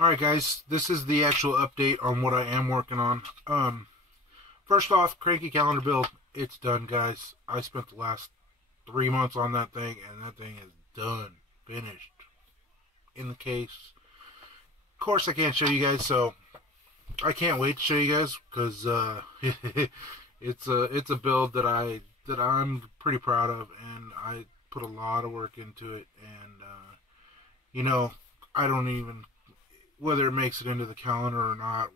Alright guys, this is the actual update on what I am working on. First off, Cranky Calendar build, it's done guys. I spent the last 3 months on that thing, and that thing is done, finished, in the case. Of course I can't show you guys, so I can't wait to show you guys, because it's a build that I'm pretty proud of, and I put a lot of work into it, and you know, I don't even, whether it makes it into the calendar or not,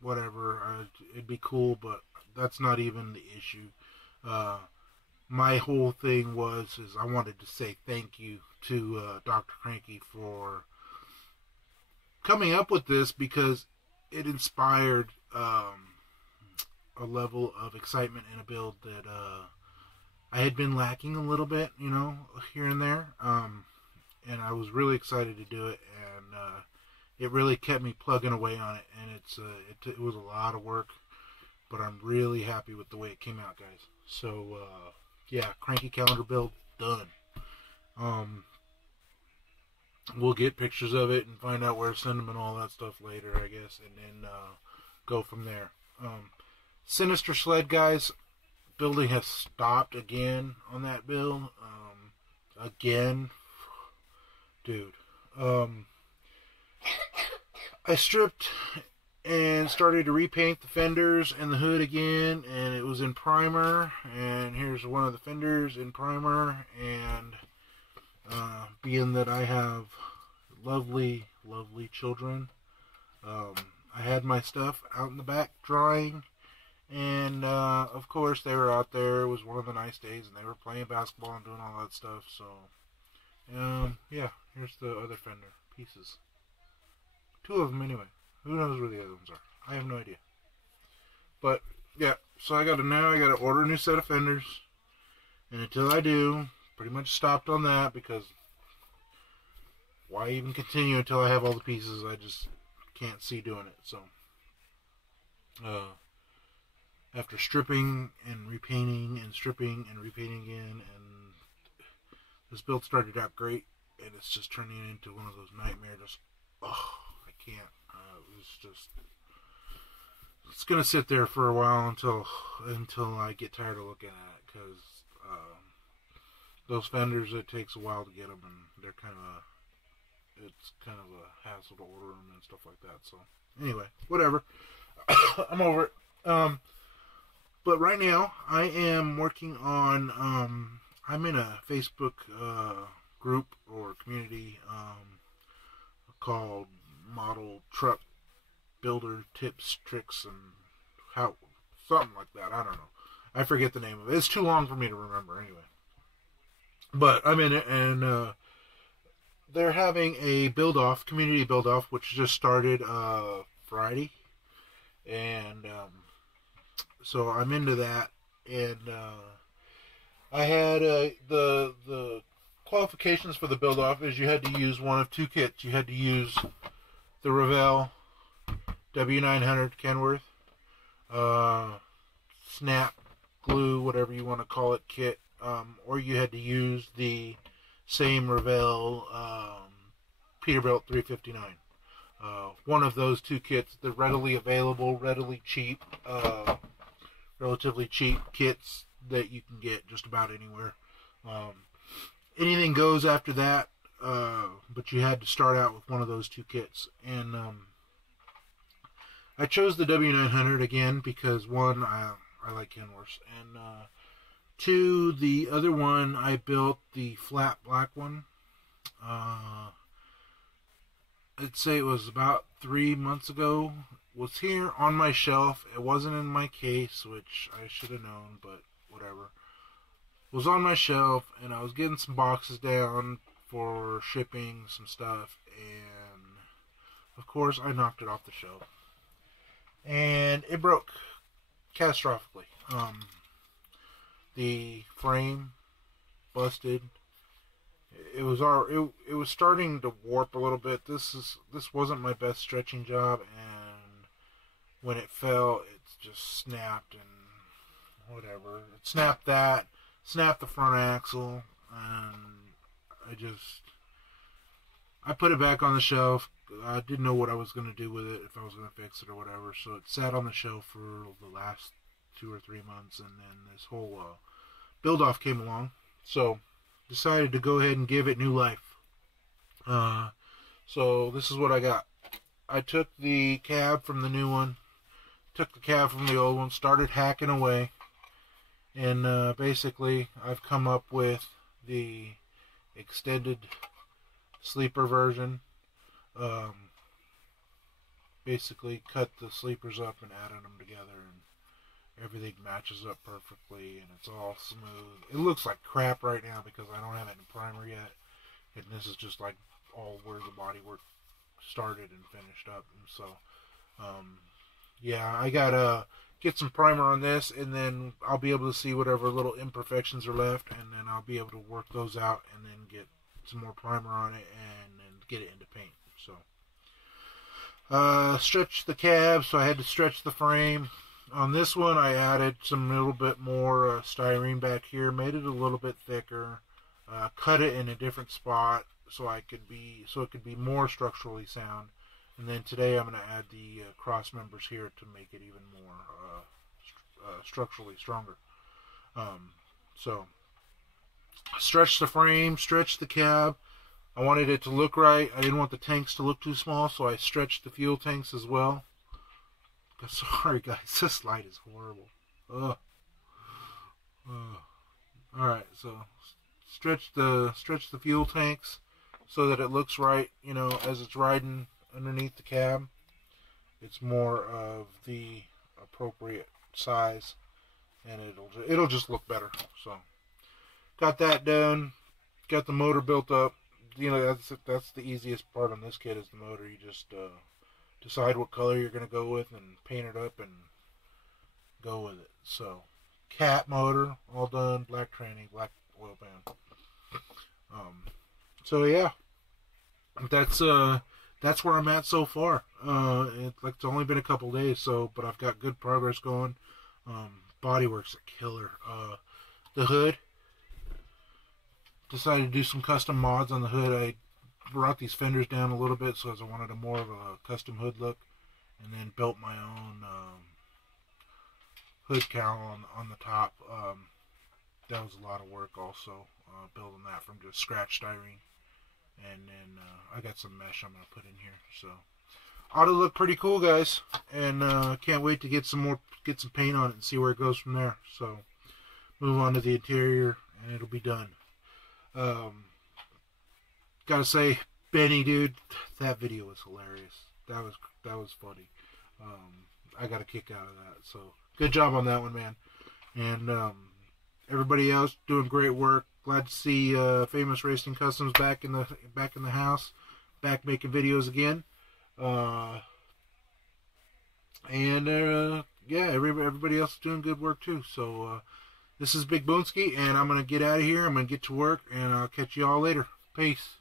whatever, it'd be cool, but that's not even the issue. My whole thing is I wanted to say thank you to Dr. Cranky for coming up with this, because it inspired a level of excitement in a build that I had been lacking a little bit, you know, here and there. And I was really excited to do it, and it really kept me plugging away on it, and it was a lot of work, but I'm really happy with the way it came out, guys. So yeah, Cranky Calendar build done. We'll get pictures of it and find out where to send them and all that stuff later, I guess, and then go from there. Sinister Sled, guys, building has stopped again on that build. Again, dude. I stripped and started to repaint the fenders and the hood again, and it was in primer, and here's one of the fenders in primer. And being that I have lovely children, I had my stuff out in the back drying, and of course they were out there. It was one of the nice days, and they were playing basketball and doing all that stuff. So yeah, here's the other fender pieces. 2 of them anyway. Who knows where the other ones are? I have no idea. But yeah, so I gotta order a new set of fenders, and until I do, pretty much stopped on that, because why even continue until I have all the pieces? I just can't see doing it. So after stripping and repainting and stripping and repainting again, and this build started out great, and it's just turning into one of those nightmares. I can't. It's gonna sit there for a while until I get tired of looking at it, because those fenders, it takes a while to get them, and they're it's kind of a hassle to order them and stuff like that. So anyway, whatever. I'm over it. But right now I am working on I'm in a Facebook group or community called Model Truck Builder Tips, Tricks, and how, something like that. I don't know. I forget the name of it. It's too long for me to remember anyway. But I'm in it, and they're having a build-off, community build-off, which just started Friday. And so I'm into that. And I had the qualifications for the build-off is you had to use one of 2 kits. You had to use the Revell W900 Kenworth snap glue, whatever you want to call it, kit, or you had to use the same Revell Peterbilt 359. One of those 2 kits. They're readily available, relatively cheap kits that you can get just about anywhere. Anything goes after that, but you had to start out with one of those 2 kits. And I chose the W900 again because 1, I like Kenworths, and 2, the other one I built the flat black one. I'd say it was about 3 months ago. It was here on my shelf. It wasn't in my case, which I should have known, but whatever. It was on my shelf, and I was getting some boxes down for shipping some stuff, and of course I knocked it off the shelf, and it broke catastrophically. The frame busted. It was starting to warp a little bit. This wasn't my best stretching job, and when it fell, it just snapped and whatever. It snapped the front axle, and I put it back on the shelf. I didn't know what I was going to do with it, if I was going to fix it or whatever. So it sat on the shelf for the last 2 or 3 months, and then this whole build-off came along. So decided to go ahead and give it new life. So this is what I got. I took the cab from the new one, took the cab from the old one, started hacking away, and basically I've come up with the extended sleeper version. Basically cut the sleepers up and added them together, and everything matches up perfectly, and it's all smooth. It looks like crap right now because I don't have it in primer yet, and this is just like all where the bodywork started and finished up. And so yeah, I gotta get some primer on this, and then I'll be able to see whatever little imperfections are left, and then I'll be able to work those out and then get some more primer on it and then get it into paint. So stretch the cab, so I had to stretch the frame. On this one I added some little bit more styrene back here, made it a little bit thicker, cut it in a different spot so it could be more structurally sound. And then today I'm going to add the cross members here to make it even more structurally stronger. So stretch the frame, stretch the cab. I wanted it to look right. I didn't want the tanks to look too small, so I stretched the fuel tanks as well. Sorry guys, this light is horrible. Alright, so stretch the fuel tanks so that it looks right, you know, as it's riding underneath the cab. It's more of the appropriate size, and it'll just look better. So got that done, got the motor built up. You know, that's the easiest part on this kit, is the motor. You just decide what color you're going to go with and paint it up and go with it. So cat motor all done, black tranny, black oil pan. So yeah, that's where I'm at so far. It's only been a couple days, but I've got good progress going. Bodywork's a killer. The hood, decided to do some custom mods on the hood. I brought these fenders down a little bit, so as I wanted a more of a custom hood look, and then built my own hood cowl on the top. That was a lot of work also, building that from just scratch styrene. And then I got some mesh I'm going to put in here. So ought to look pretty cool, guys. And can't wait to get some paint on it and see where it goes from there. So move on to the interior, and it'll be done. Gotta say, Benny, dude, that video was hilarious. That was funny. I got a kick out of that. So good job on that one, man. And everybody else doing great work. Glad to see Famous Racing Customs back in the house, back making videos again. Yeah, everybody else is doing good work too. So this is Big Boonsky, and I'm gonna get out of here. I'm gonna get to work, and I'll catch you all later. Peace.